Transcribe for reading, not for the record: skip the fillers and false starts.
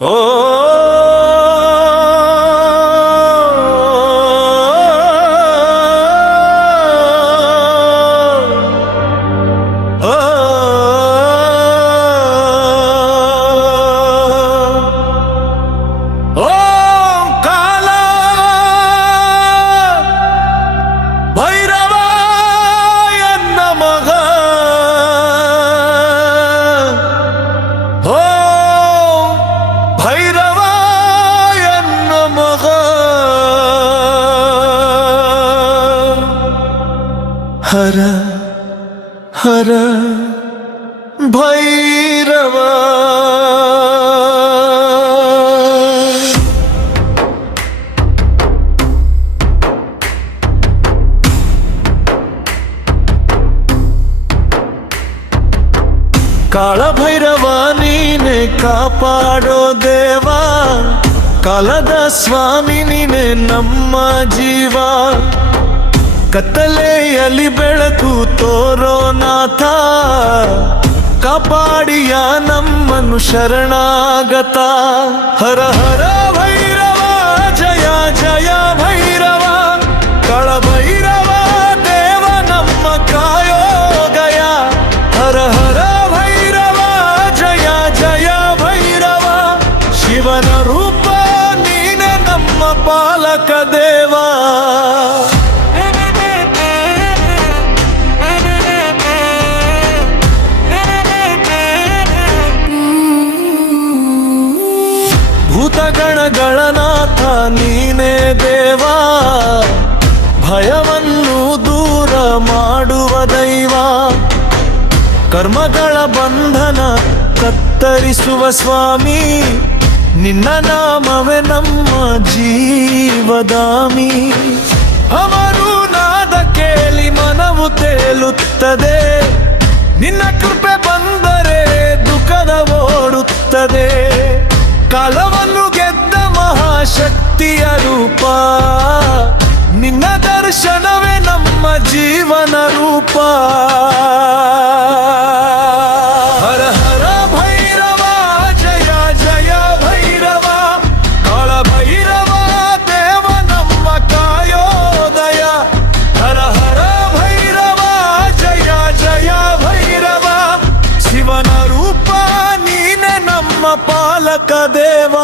ಓ ಹರ ಹರ ಭೈರವ ಕಾಳಭೈರವ ನೀನೆ ಕಾಪಾಡೋ ದೇವ, ಕಾಲದ ಸ್ವಾಮಿ ನೀನೆ ನಮ್ಮ ಜೀವ, ಕತ್ತಲೆಯಲ್ಲಿ ಬೆಳಕು ತೋರೋ ನಾಥ, ಕಾಪಾಡಿಯ ನಮ್ಮನ್ನು ಶರಣಾಗತ. ಹರ ಹರ ಭೈರವ ಜಯ ಜಯ ಭೈರವ, ಕಾಳಭೈರವ ದೇವ ನಮ್ಮ ಕಾಯೋ ಗಯ. ಹರ ಹರ ಭೈರವ ಜಯ ಜಯ ಭೈರವ, ಶಿವನ ರೂಪ ನೀನೆ ನಮ್ಮ ಪಾಲಕ ದೇವ. ಭೂತಗಣಗಳನಾಥ ನೀನೇ ದೇವ, ಭಯವನ್ನು ದೂರ ಮಾಡುವ ದೈವ, ಕರ್ಮಗಳ ಬಂಧನ ಕತ್ತರಿಸುವ ಸ್ವಾಮಿ, ನಿನ್ನ ನಾಮವೇ ನಮ್ಮ ಜೀವದಾಮಿ. ಅವರು ನಾದ ಕೇಳಿ ಮನವು ತೇಲುತ್ತದೆ, ನಿನ್ನ ಕೃಪೆ ಬಂದರೆ ದುಃಖದ ಓಡುತ್ತದೆ. ಕಾಲವನ್ನು ಗೆದ್ದ ಮಹಾಶಕ್ತಿಯ ರೂಪ, ನಿನ್ನ ದರ್ಶನವೇ ನಮ್ಮ ಜೀವನ ರೂಪ. ಹರ ಹರ ಭೈರವ ಜಯ ಜಯ ಭೈರವ, ಕಾಳಭೈರವ ದೇವ ನಮ್ಮ ಕಾಯೋದಯ. ಹರ ಹರ ಭೈರವ ಜಯ ಜಯ ಭೈರವ, ಶಿವನ ರೂಪ ನೀನೆ ನಮ್ಮ ಪಾಲಕ ದೇವ.